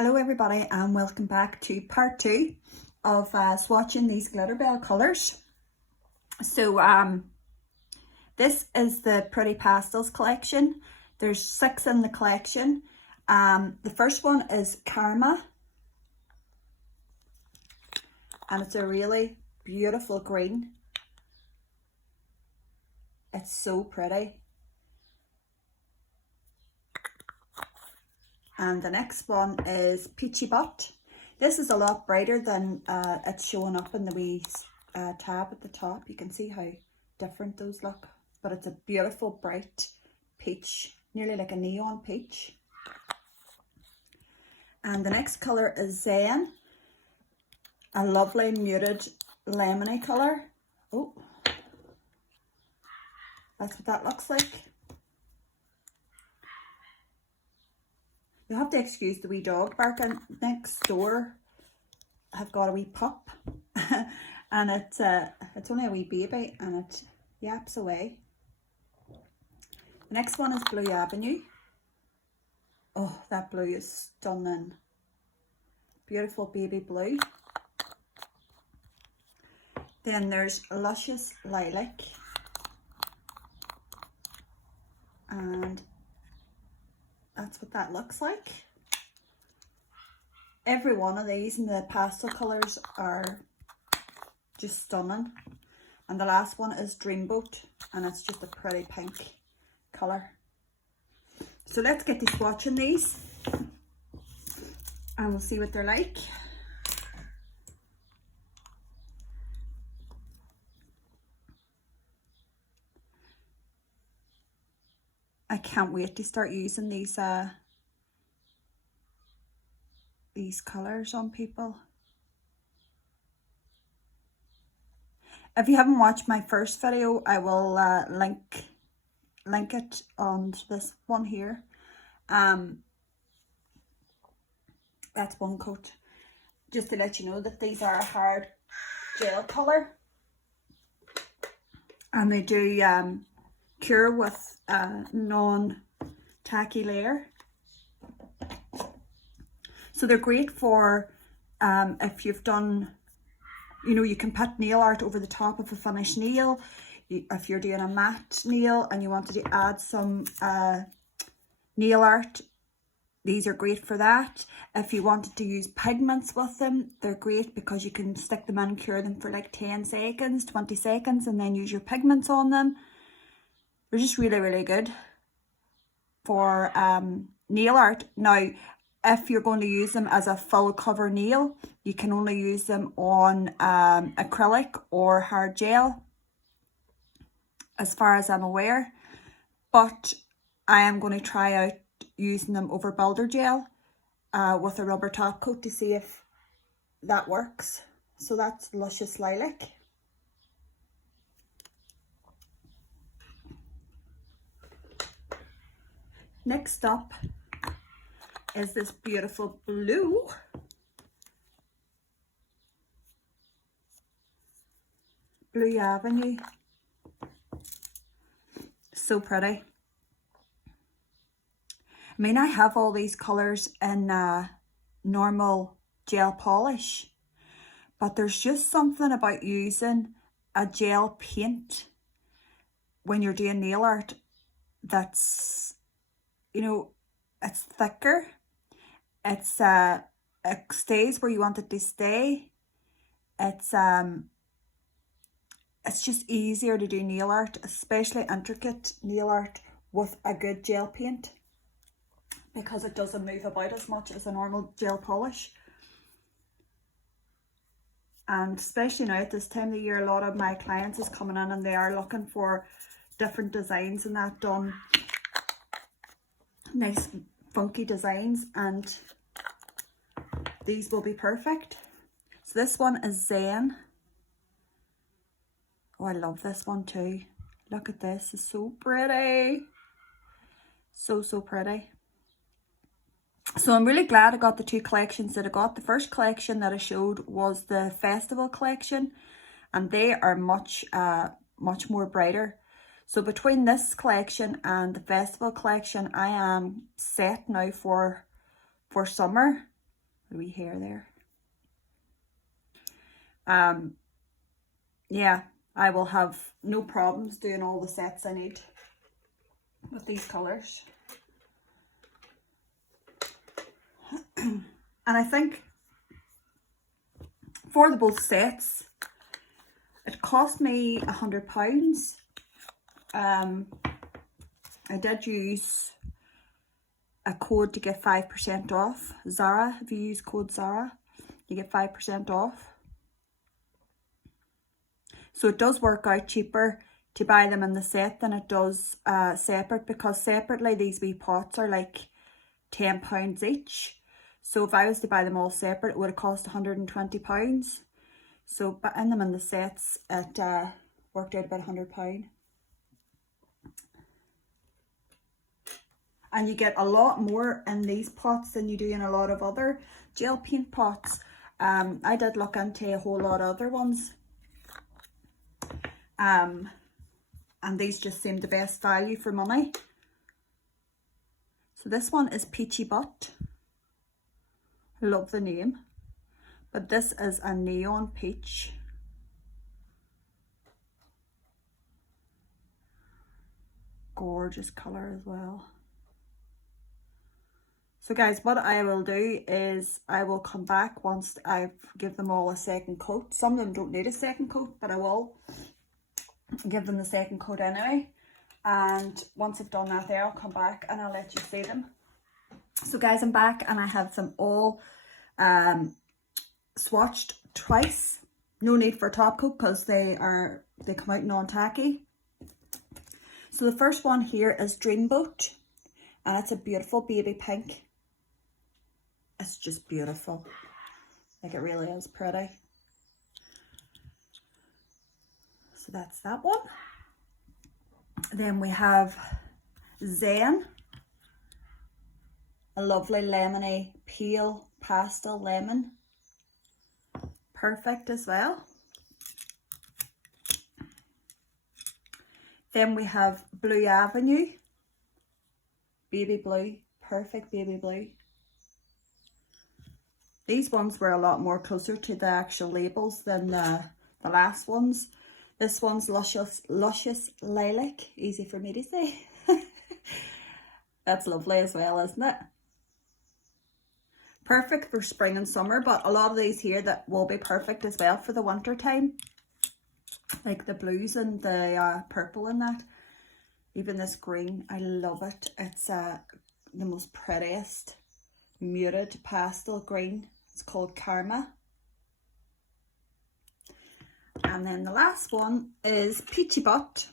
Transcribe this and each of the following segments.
Hello everybody and welcome back to part 2 of swatching these Glitterbel colours. So this is the Pretty Pastels collection. There's 6 in the collection. The first one is Karma and it's a really beautiful green. It's so pretty. And the next one is Peachy Butt. This is a lot brighter than it's showing up in the wee tab at the top. You can see how different those look. But it's a beautiful bright peach, nearly like a neon peach. And the next colour is Zen. A lovely muted lemony colour. Oh, that's what that looks like. You'll have to excuse the wee dog barking. Next door I've got a wee pup and it's only a wee baby and it yaps away. The next one is Blue Avenue. Oh, that blue is stunning. Beautiful baby blue. Then there's Luscious Lilac. And that's what that looks like. Every one of these in the pastel colours are just stunning. And the last one is Dreamboat and it's just a pretty pink colour. So let's get to swatching these and we'll see what they're like. I can't wait to start using these colours on people. If you haven't watched my first video, I will link it on this one here. That's one coat. Just to let you know that these are a hard gel colour. And they do cure with non-tacky layer. So they're great for if you've done, you know, you can put nail art over the top of a finished nail. If you're doing a matte nail and you wanted to add some nail art, these are great for that. If you wanted to use pigments with them, they're great because you can stick them in and cure them for like 10 seconds, 20 seconds and then use your pigments on them. They're just really, really good for nail art. Now, if you're going to use them as a full cover nail, you can only use them on acrylic or hard gel, as far as I'm aware. But I am going to try out using them over builder gel with a rubber top coat to see if that works. So that's Luscious Lilac. Next up is this beautiful blue. Blue Avenue. So pretty. I mean, I have all these colours in normal gel polish, but there's just something about using a gel paint when you're doing nail art that's, you know, it's thicker. It stays where you want it to stay. It's just easier to do nail art, especially intricate nail art with a good gel paint, because it doesn't move about as much as a normal gel polish. And especially now at this time of the year, a lot of my clients is coming in and they are looking for different designs and that done. Nice funky designs, and these will be perfect. So this one is Zen. Oh, I love this one too. Look at this, it's so pretty. So pretty. So I'm really glad I got the 2 collections that I got. The first collection that I showed was the festival collection, and they are much more brighter. So between this collection and the festival collection, I am set now for summer. a wee hair there. Yeah, I will have no problems doing all the sets I need with these colours. And I think for the both sets, it cost me £100. I did use a code to get 5% off. Zara, if you use code Zara, you get 5% off. So it does work out cheaper to buy them in the set than it does separate, because separately these wee pots are like £10 each. So if I was to buy them all separate, it would have cost £120. So buying them in the sets, it worked out about £100. And you get a lot more in these pots than you do in a lot of other gel paint pots. I did look into a whole lot of other ones. And these just seem the best value for money. So this one is Peachy Butt. I love the name. But this is a neon peach. Gorgeous colour as well. So guys, what I will do is I will come back once I've give them all a second coat. Some of them don't need a second coat, but I will give them the second coat anyway. And once I've done that there, I'll come back and I'll let you see them. So guys, I'm back and I have them all swatched twice. No need for a top coat because they come out non-tacky. So the first one here is Dreamboat, and it's a beautiful baby pink. It's just beautiful. Like, it really is pretty. So that's that one. Then we have Zen, a lovely lemony pale pastel lemon. Perfect as well. Then we have Blue Avenue, baby blue, perfect baby blue. These ones were a lot more closer to the actual labels than the last ones. This one's Luscious Lilac, easy for me to say. That's lovely as well, isn't it? Perfect for spring and summer, but a lot of these here that will be perfect as well for the winter time. Like the blues and the purple and that. Even this green, I love it. It's the most prettiest muted pastel green. It's called Karma. And then the last one is Peachy Butt,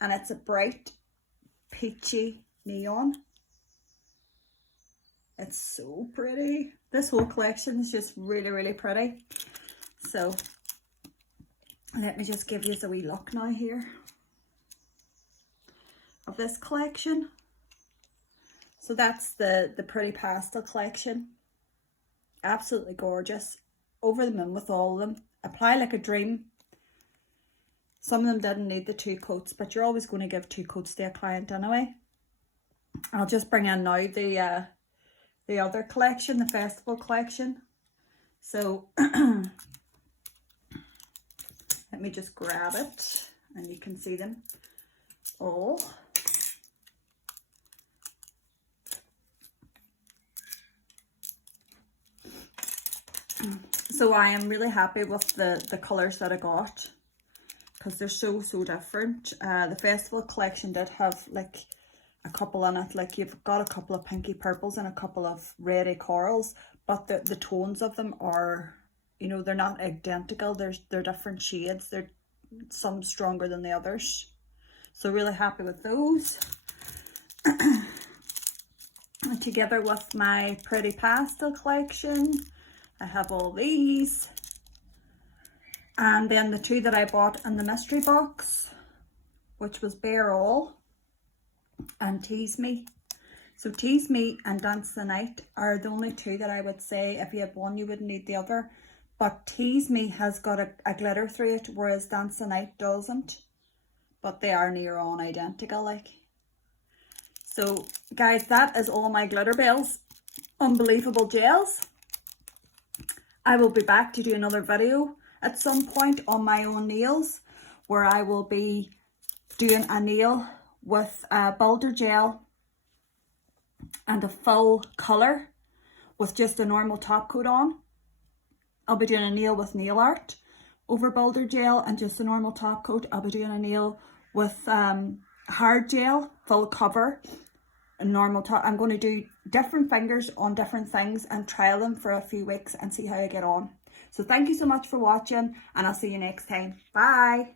and it's a bright peachy neon. It's so pretty. This whole collection is just really, really pretty. So let me just give you a wee look now here of this collection. So that's the pretty pastel collection. Absolutely gorgeous. Over the moon with all of them. Apply like a dream. Some of them didn't need the 2 coats, but you're always going to give 2 coats to a client anyway. I'll just bring in now the other collection, the festival collection. So let me just grab it and you can see them all. So I am really happy with the colours that I got, because they're so different. The festival collection did have like a couple in it, like you've got a couple of pinky purples and a couple of reddy corals, but the tones of them are, you know, they're not identical. They're different shades. They're some stronger than the others. So really happy with those. And together with my pretty pastel collection, I have all these. And then the 2 that I bought in the mystery box, which was Bare All and Tease Me. So Tease Me and Dance the Night are the only 2 that I would say if you had one you wouldn't need the other. But Tease Me has got a glitter through it, whereas Dance the Night doesn't. But they are near on identical, like. So guys, that is all my Glitterbels Unbelievable gels. I will be back to do another video at some point on my own nails, where I will be doing a nail with a builder gel and a full colour with just a normal top coat on. I'll be doing a nail with nail art over builder gel and just a normal top coat. I'll be doing a nail with hard gel, full cover, a normal top. I'm going to do different fingers on different things and trial them for a few weeks and see how I get on. So thank you so much for watching, and I'll see you next time. Bye.